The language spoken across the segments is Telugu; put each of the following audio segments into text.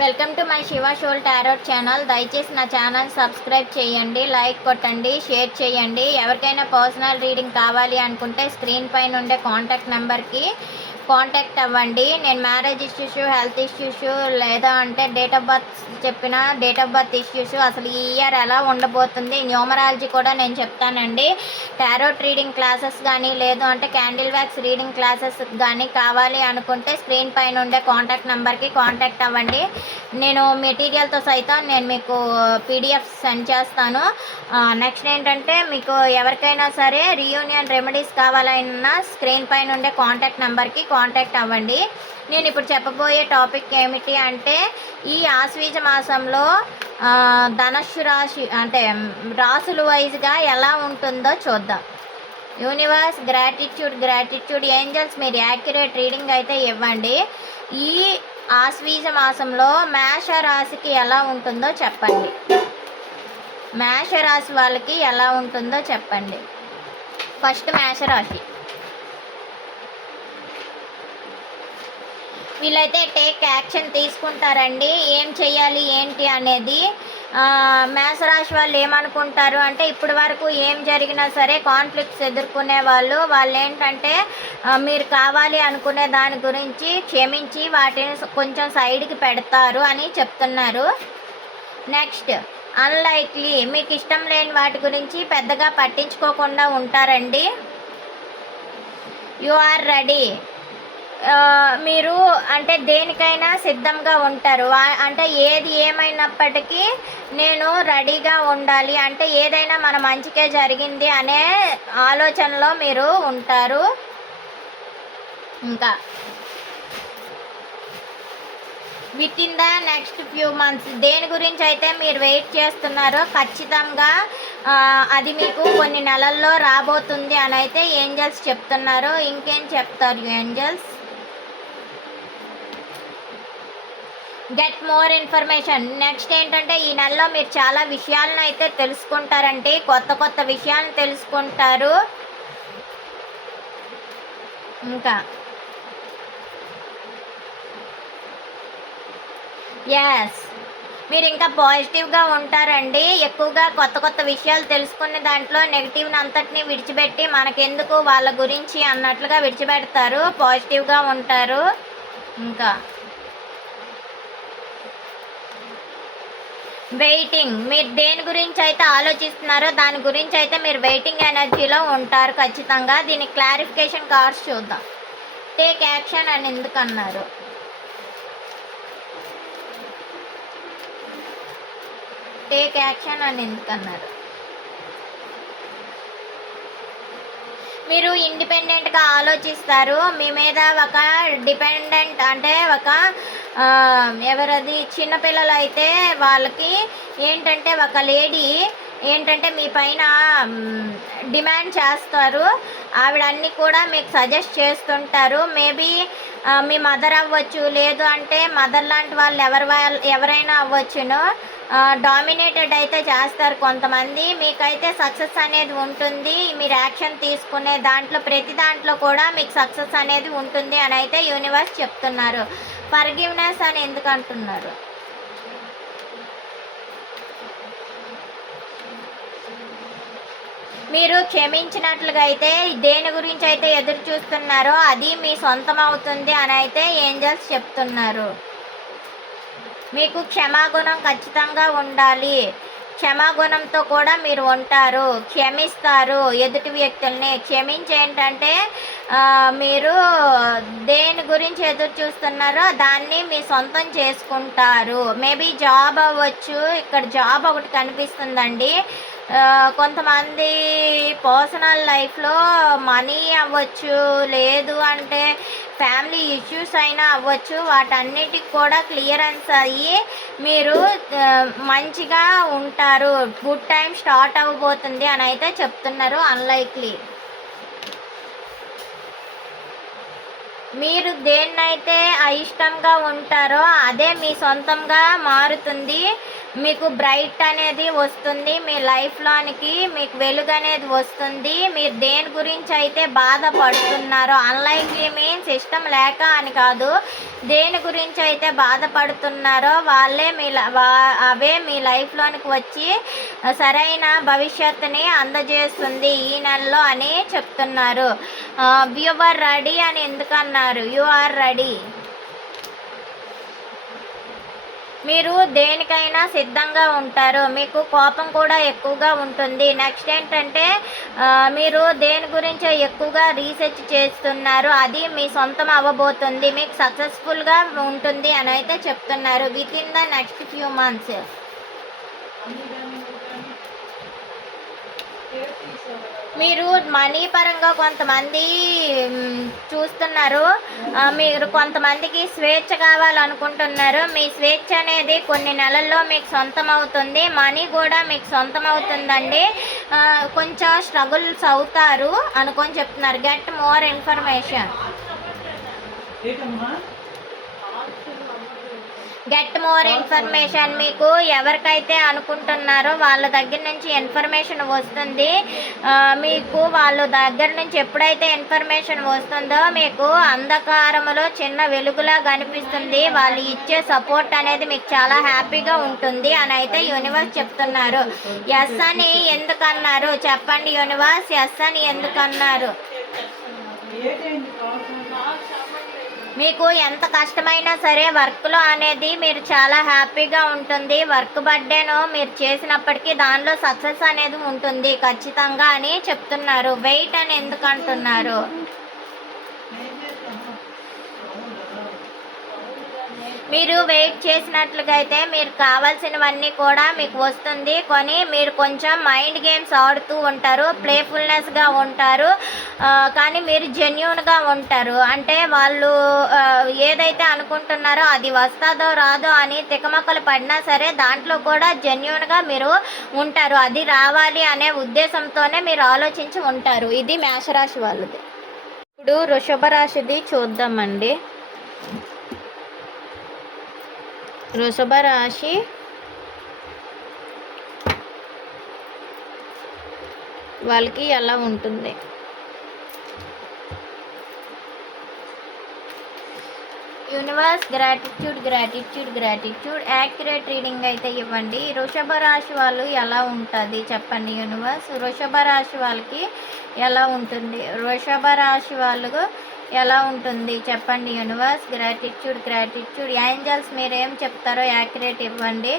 Welcome to my Shiva shawl tarot channel. దయచేసి నా ఛానల్ సబ్స్క్రైబ్ చేయండి లైక్ కొట్టండి షేర్ చేయండి. ఎవరికైనా పర్సనల్ రీడింగ్ కావాలి అనుకుంటే స్క్రీన్ పైన ఉండే కాంటాక్ట్ నెంబర్కి కాంటాక్ట్ అవ్వండి. నేను మ్యారేజ్ ఇష్యూస్ హెల్త్ ఇష్యూస్ లేదా అంటే డేట్ ఆఫ్ బర్త్ చెప్పిన డేట్ ఆఫ్ బర్త్ ఇష్యూస్ అసలు ఈ ఇయర్ ఎలా ఉండబోతుంది న్యూమరాలజీ కూడా నేను చెప్తానండి. టారోట్ రీడింగ్ క్లాసెస్ కానీ లేదు అంటే క్యాండిల్ వ్యాక్స్ రీడింగ్ క్లాసెస్ కానీ కావాలి అనుకుంటే స్క్రీన్ పైన ఉండే కాంటాక్ట్ నెంబర్కి కాంటాక్ట్ అవ్వండి. నేను మెటీరియల్తో సైతం నేను మీకు పీడిఎఫ్ సెండ్ చేస్తాను. నెక్స్ట్ ఏంటంటే మీకు ఎవరికైనా సరే రీయూనియన్ రెమెడీస్ కావాలన్నా స్క్రీన్ పైన ఉండే కాంటాక్ట్ నెంబర్కి కాంటాక్ట్ అవ్వండి. నేను ఇప్పుడు చెప్పబోయే టాపిక్ ఏమిటి అంటే ఈ ఆశ్వీజ మాసంలో ఆ, రాశి అంటే రాసులు వైజ్గా ఎలా ఉంటుందో చూద్దాం. యూనివర్స్ గ్రాటిట్యూడ్ గ్రాటిట్యూడ్ ఏంజల్స్ మీరు యాక్యురేట్ రీడింగ్ అయితే ఇవ్వండి. ఈ ఆశ్వీజ మాసంలో మేష రాశికి ఎలా ఉంటుందో చెప్పండి. మేష రాశి వాళ్ళకి ఎలా ఉంటుందో చెప్పండి. ఫస్ట్ మేష రాశి. వీళ్ళైతే టేక్ యాక్షన్ తీసుకుంటారండి. ఏం చేయాలి ఏంటి అనేది ఆ, మేషరాశి వాళ్ళు ఏమనుకుంటారు అంటే ఇప్పటి వరకు ఏం జరిగినా సరే కాన్ఫ్లిక్ట్స్ ఎదుర్కొనే వాళ్ళు వాళ్ళు ఏంటంటే మీరు కావాలి అనుకునే దాని గురించి క్షమించి వాటిని కొంచెం సైడ్కి పెడతారు అని చెప్తున్నారు. నెక్స్ట్ అన్లైక్లీ మీకు ఇష్టం లేని వాటి గురించి పెద్దగా పట్టించుకోకుండా ఉంటారండి. యు ఆర్ రెడీ మీరు అంటే దేనికైనా సిద్ధంగా ఉంటారు. అంటే ఏది ఏమైనప్పటికీ నేను రెడీగా ఉండాలి. అంటే ఏదైనా మన మంచికే జరిగింది అనే ఆలోచనలో మీరు ఉంటారు. ఇంకా within the next few months దేని గురించి అయితే మీరు వెయిట్ చేస్తున్నారో ఖచ్చితంగా అది మీకు కొన్ని నెలల్లో రాబోతుంది అని అయితే ఏంజల్స్ చెప్తున్నారు. ఇంకేం చెప్తారు angels get more information next ఏంటంటే ఈ నెలలో మీరు చాలా విషయాలను అయితే తెలుసుకుంటారండి. కొత్త కొత్త విషయాలను తెలుసుకుంటారు. ఇంకా. ఎస్ మీరు ఇంకా పాజిటివ్గా ఉంటారండి. ఎక్కువగా కొత్త కొత్త విషయాలు తెలుసుకునే దాంట్లో నెగిటివ్ అంతటిని విడిచిపెట్టి మనకెందుకు వాళ్ళ గురించి అన్నట్లుగా విడిచిపెడతారు. పాజిటివ్గా ఉంటారు. ఇంకా. వెయిటింగ్ మీరు దేని గురించి అయితే ఆలోచిస్తున్నారో దాని గురించి అయితే మీరు వెయిటింగ్ ఎనర్జీలో ఉంటారు ఖచ్చితంగా. దీని క్లారిఫికేషన్ కార్డ్స్ చూద్దాం. టేక్ యాక్షన్ అని ఎందుకు అన్నారు టేక్ యాక్షన్ అని ఎందుకు మీరు ఇండిపెండెంట్గా ఆలోచిస్తారు. మీ మీద ఒక డిపెండెంట్ అంటే ఒక ఎవరది చిన్నపిల్లలు అయితే వాళ్ళకి ఏంటంటే ఒక లేడీ ఏంటంటే మీ పైన డిమాండ్ చేస్తారు. ఆవిడ అన్నీ కూడా మీకు సజెస్ట్ చేస్తుంటారు. మేబీ మీ మదర్ అవ్వచ్చు లేదు అంటే మదర్ లాంటి వాళ్ళు ఎవరి వాళ్ళు ఎవరైనా అవ్వచ్చును. డామినేటెడ్ అయితే చేస్తారు కొంతమంది. మీకైతే సక్సెస్ అనేది ఉంటుంది. మీరు యాక్షన్ తీసుకునే దాంట్లో ప్రతి దాంట్లో కూడా మీకు సక్సెస్ అనేది ఉంటుంది అని అయితే యూనివర్స్ చెప్తున్నారు. ఫర్గివ్నెస్ అని ఎందుకు అంటున్నారు? మీరు క్షమించినట్లుగా అయితే దేని గురించి అయితే ఎదురు చూస్తున్నారో అది మీ సొంతం అవుతుంది అని అయితే ఏంజల్స్ చెప్తున్నారు. మీకు క్షమాగుణం ఖచ్చితంగా ఉండాలి. క్షమాగుణంతో కూడా మీరు ఉంటారు. క్షమిస్తారు. ఎదుటి వ్యక్తుల్ని క్షమించి ఏంటంటే మీరు దేని గురించి ఎదురు చూస్తున్నారో దాన్ని మీ సొంతం చేసుకుంటారు. మేబీ జాబ్ అవ్వచ్చు. ఇక్కడ జాబ్ ఒకటి కనిపిస్తుందండి. కొంతమంది పర్సనల్ లైఫ్లో మనీ అవ్వచ్చు లేదు అంటే ఫ్యామిలీ ఇష్యూస్ అయినా అవ్వచ్చు వాటన్నిటికి కూడా క్లియరెన్స్ అయ్యి మీరు మంచిగా ఉంటారు. గుడ్ టైం స్టార్ట్ అవ్వబోతుంది అని అయితే చెప్తున్నారు అన్లైక్లీ మీరు దేన్నైతే అయిష్టంగా ఉంటారో అదే మీ సొంతంగా మారుతుంది. మీకు బ్రైట్ అనేది వస్తుంది మీ లైఫ్లోనికి మీకు వెలుగు అనేది వస్తుంది. మీరు దేని గురించి అయితే బాధపడుతున్నారో అన్లైక్లీ మీన్స్ ఇష్టం లేక అని కాదు దేని గురించి అయితే బాధపడుతున్నారో వాళ్ళే మీ ల- అవే మీ లైఫ్లోనికి వచ్చి సరైన భవిష్యత్తుని అందజేస్తుంది ఈ నెలలో అని చెప్తున్నారు. వ్యూవర్ రెడీ అని ఎందుకన్నారు? యు ఆర్ రెడీ మీరు దేనికైనా సిద్ధంగా ఉంటారు. మీకు కోపం కూడా ఎక్కువగా ఉంటుంది. నెక్స్ట్ ఏంటంటే మీరు దేని గురించి ఎక్కువగా రీసెర్చ్ చేస్తున్నారు. అది మీ సొంతం అవ్వబోతుంది. మీకు సక్సెస్ఫుల్గా ఉంటుంది అని అయితే చెప్తున్నారు. Within the next few months మీరు మనీ పరంగా కొంతమంది చూస్తున్నారు. మీరు కొంతమందికి స్వేచ్ఛ కావాలనుకుంటున్నారు. మీ స్వేచ్ఛ అనేది కొన్ని నెలల్లో మీకు సొంతం అవుతుంది మనీ కూడా మీకు సొంతం అవుతుందండి కొంచెం స్ట్రగుల్స్ అవుతారు అనుకొని చెప్తున్నారు. గెట్ మోర్ ఇన్ఫర్మేషన్ ఏంటమ్మా? గెట్ మోర్ ఇన్ఫర్మేషన్ మీకు ఎవరికైతే అనుకుంటున్నారో వాళ్ళ దగ్గర నుంచి ఇన్ఫర్మేషన్ వస్తుంది. మీకు వాళ్ళ దగ్గర నుంచి ఎప్పుడైతే ఇన్ఫర్మేషన్ వస్తుందో మీకు అంధకారములో చిన్న వెలుగులా కనిపిస్తుంది. వాళ్ళు ఇచ్చే సపోర్ట్ అనేది మీకు చాలా హ్యాపీగా ఉంటుంది అని అయితే యూనివర్స్ చెప్తున్నారు. ఎస్ అని ఎందుకన్నారు? చెప్పండి యూనివర్స్ ఎస్ అని ఎందుకన్నారు? మీకు ఎంత కష్టమైనా సరే వర్క్లో అనేది మీరు చాలా హ్యాపీగా ఉంటుంది. వర్క్ బర్త్డేను మీరు చేసినప్పటికీ దానిలో సక్సెస్ అనేది ఉంటుంది. ఖచ్చితంగా అని చెప్తున్నారు. వెయిట్ అని ఎందుకు అంటున్నారు? మీరు వెయిట్ చేసినట్లుగా అయితే మీరు కావాల్సినవన్నీ కూడా మీకు వస్తుంది. కొని మీరు కొంచెం మైండ్ గేమ్స్ ఆడుతూ ఉంటారు. ప్లేఫుల్నెస్గా ఉంటారు. కానీ మీరు జెన్యున్గా ఉంటారు. అంటే వాళ్ళు ఏదైతే అనుకుంటున్నారో అది వస్తుందో రాదో అని తికమక్కలు పడినా సరే దాంట్లో కూడా జెన్యున్గా మీరు ఉంటారు. అది రావాలి అనే ఉద్దేశంతోనే మీరు ఆలోచించి ఉంటారు. ఇది మేషరాశి వాళ్ళది. ఇప్పుడు వృషభ రాశిది చూద్దామండి. వృషభ రాశి. వాళ్ళకి ఎలా ఉంటుంది. Universe gratitude gratitude gratitude accurate reading అయితే ఇవ్వండి. వృషభ రాశి వాళ్ళు ఎలా ఉంటుంది చెప్పండి యూనివర్స్ వృషభ రాశి వాళ్ళకి ఎలా ఉంటుంది? వృషభ రాశి వాళ్ళకు ఎలా ఉంటుంది చెప్పండి యూనివర్స్ గ్రాటిట్యూడ్ గ్రాటిట్యూడ్ ఏంజల్స్ మీరు ఏం చెప్తారో యాక్యురేట్ ఇవ్వండి.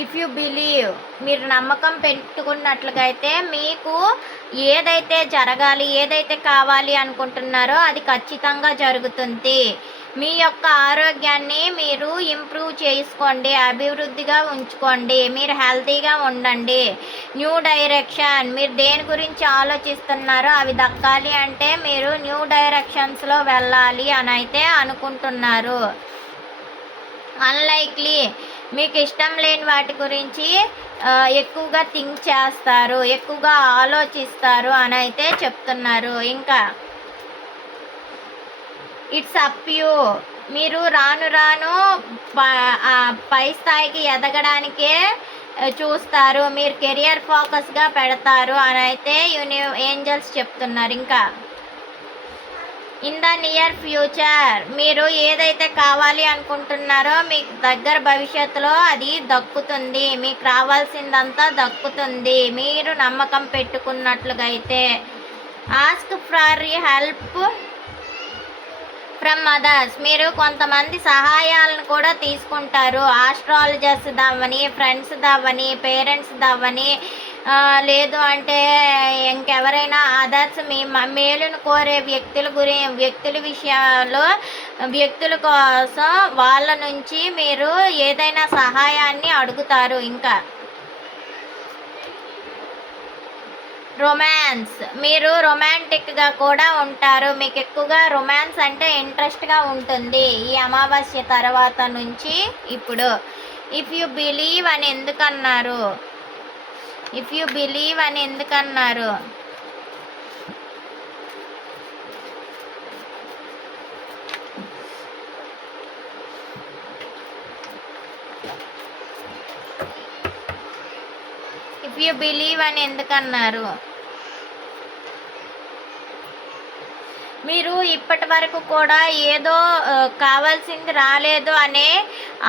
ఇఫ్ యు బిలీవ్ మీరు నమ్మకం పెట్టుకున్నట్లుగా అయితే మీకు ఏదైతే జరగాలి ఏదైతే కావాలి అనుకుంటున్నారో అది ఖచ్చితంగా జరుగుతుంది. మీ యొక్క ఆరోగ్యాన్ని మీరు ఇంప్రూవ్ చేసుకోండి అభివృద్ధిగా ఉంచుకోండి మీరు హెల్తీగా ఉండండి. న్యూ డైరెక్షన్ మీరు దేని గురించి ఆలోచిస్తున్నారో అవి దక్కాలి అంటే మీరు న్యూ డైరెక్షన్స్లో వెళ్ళాలి అని అయితే అనుకుంటున్నారు. అన్లైక్లీ మీకు ఇష్టం లేని వాటి గురించి ఎక్కువగా థింక్ చేస్తారు ఎక్కువగా ఆలోచిస్తారు అని అయితే చెప్తున్నారు. ఇంకా ఇట్స్ అప్ యూ మీరు రాను రాను పై స్థాయికి ఎదగడానికే చూస్తారు. మీరు కెరియర్ ఫోకస్గా పెడతారు అని అయితే యూని ఏంజల్స్ చెప్తున్నారు. ఇంకా ఇన్ ద నియర్ ఫ్యూచర్ మీరు ఏదైతే కావాలి అనుకుంటున్నారో మీకు దగ్గర భవిష్యత్తులో అది దక్కుతుంది. మీకు రావాల్సిందంతా దక్కుతుంది. మీరు నమ్మకం పెట్టుకున్నట్లుగా అయితే ask for help from others మీరు కొంతమంది సహాయాలను కూడా తీసుకుంటారు. ఆస్ట్రాలజర్స్ దవ్వని ఫ్రెండ్స్ దవ్వని పేరెంట్స్ దవ్వని లేదు అంటే ఇంకెవరైనా అదర్స్ మీ మేలును కోరే వ్యక్తుల గురి వ్యక్తుల విషయాల్లో వ్యక్తుల కోసం వాళ్ళ నుంచి మీరు ఏదైనా సహాయాన్ని అడుగుతారు ఇంకా. రొమాన్స్. మీరు రొమాంటిక్గా కూడా ఉంటారు. మీకు ఎక్కువగా రొమాన్స్ అంటే ఇంట్రెస్ట్గా ఉంటుంది. ఈ అమావాస్య తర్వాత నుంచి ఇప్పుడు. ఇఫ్ యు బిలీవ్ అని ఎందుకన్నారు? ఇఫ్ యూ బిలీవ్ అని ఎందుకన్నారు? ఇఫ్ యూ బిలీవ్ అని ఎందుకన్నారు? మీరు ఇప్పటి వరకు కూడా ఏదో కావాల్సింది రాలేదు అనే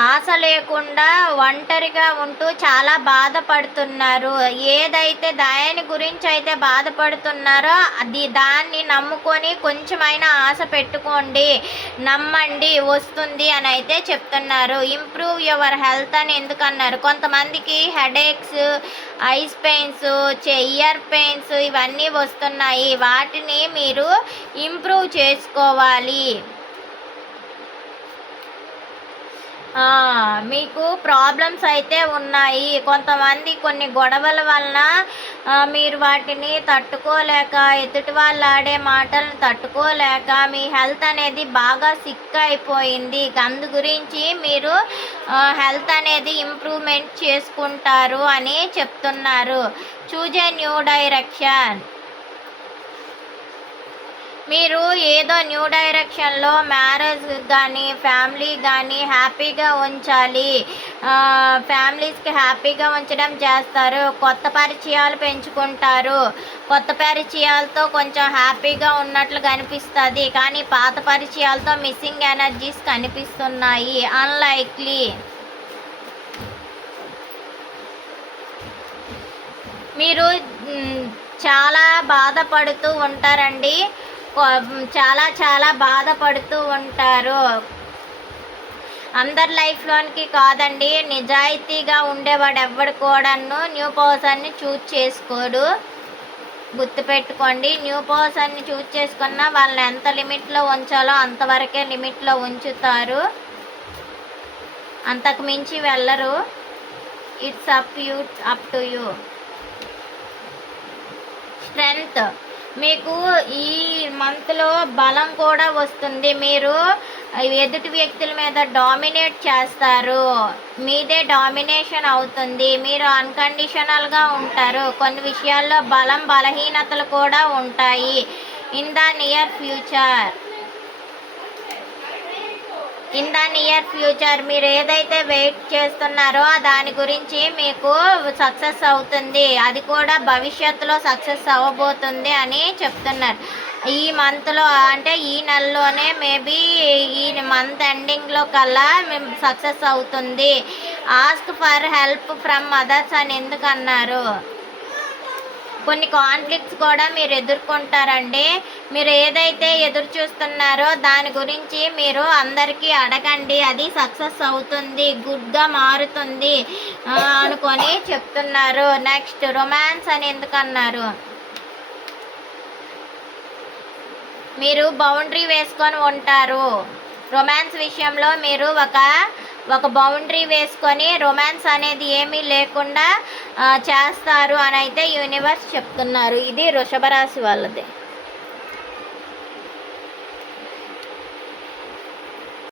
ఆశ లేకుండా ఒంటరిగా ఉంటూ చాలా బాధపడుతున్నారు. ఏదైతే దాని గురించి అయితే బాధపడుతున్నారో అది దాన్ని నమ్ముకొని కొంచెమైనా ఆశ పెట్టుకోండి నమ్మండి వస్తుంది అని అయితే చెప్తున్నారు. ఇంప్రూవ్ యువర్ హెల్త్ అని ఎందుకన్నారు? కొంతమందికి హెడేక్స్ ఐస్ పెయిన్స్ చెయ్యర్ పెయిన్స్ ఇవన్నీ వస్తున్నాయి. వాటిని మీరు ఇంప్రూవ్ చేసుకోవాలి. మీకు ప్రాబ్లమ్స్ అయితే ఉన్నాయి. కొంతమంది కొన్ని గొడవల వలన మీరు వాటిని తట్టుకోలేక ఎదుటి వాళ్ళు ఆడే మాటలను తట్టుకోలేక మీ హెల్త్ అనేది బాగా సిక్ అయిపోయింది. అందు గురించి మీరు హెల్త్ అనేది ఇంప్రూవ్మెంట్ చేసుకుంటారు అని చెప్తున్నారు. చూజ్ ఏ న్యూ డైరెక్షన్ మీరు ఏదో న్యూ డైరెక్షన్లో మ్యారేజ్ కానీ ఫ్యామిలీ కానీ హ్యాపీగా ఉంచాలి. ఫ్యామిలీస్కి హ్యాపీగా ఉంచడం చేస్తారు. కొత్త పరిచయాలు పెంచుకుంటారు. కొత్త పరిచయాలతో కొంచెం హ్యాపీగా ఉన్నట్లు కనిపిస్తుంది. కానీ పాత పరిచయాలతో మిస్సింగ్ ఎనర్జీస్ కనిపిస్తున్నాయి. అన్లైక్లీ. మీరు చాలా బాధపడుతూ ఉంటారండి. చాలా చాలా బాధపడుతూ ఉంటారు. అందరి లైఫ్లోనికి కాదండి నిజాయితీగా ఉండేవాడు ఎవడు కూడాను. న్యూ పర్సన్ని చూజ్ చేసుకోడు. గుర్తుపెట్టుకోండి న్యూ పర్సన్ని చూజ్ చేసుకున్న వాళ్ళని ఎంత లిమిట్లో ఉంచాలో అంతవరకే లిమిట్లో ఉంచుతారు. అంతకు మించి వెళ్ళరు. It's up you up to you. Strength. మీకు ఈ మంత్లో బలం కూడా వస్తుంది. మీరు ఎదుటి వ్యక్తుల మీద డామినేట్ చేస్తారు. మీదే డామినేషన్ అవుతుంది. మీరు అన్కండిషనల్గా ఉంటారు. కొన్ని విషయాల్లో బలం బలహీనతలు కూడా ఉంటాయి. In the near future in the near future మీరు ఏదైతే వెయిట్ చేస్తున్నారో దాని గురించి మీకు సక్సెస్ అవుతుంది. అది కూడా భవిష్యత్తులో సక్సెస్ అవ్వబోతుంది అని చెప్తున్నారు. ఈ మంత్లో అంటే ఈ నెలలోనే మేబీ ఈ మంత్ ఎండింగ్లో కల్లా మేము సక్సెస్ అవుతుంది. Ask for help from others అని ఎందుకన్నారు కొన్ని కాన్ఫ్లిక్ట్స్ కూడా మీరు ఎదుర్కొంటారండి. మీరు ఏదైతే ఎదురు చూస్తున్నారో దాని గురించి మీరు అందరికీ అడగండి. అది సక్సెస్ అవుతుంది గుడ్గా మారుతుంది అనుకొని చెప్తున్నారు. నెక్స్ట్ రొమాన్స్ అని ఎందుకన్నారు మీరు బౌండరీ వేసుకొని ఉంటారు. రొమాన్స్ విషయంలో మీరు ఒక ఒక బౌండరీ వేసుకొని రొమాన్స్ అనేది ఏమీ లేకుండా చేస్తారు అని అయితే యూనివర్స్ చెప్తున్నారు. ఇది వృషభ రాశి వాళ్ళది.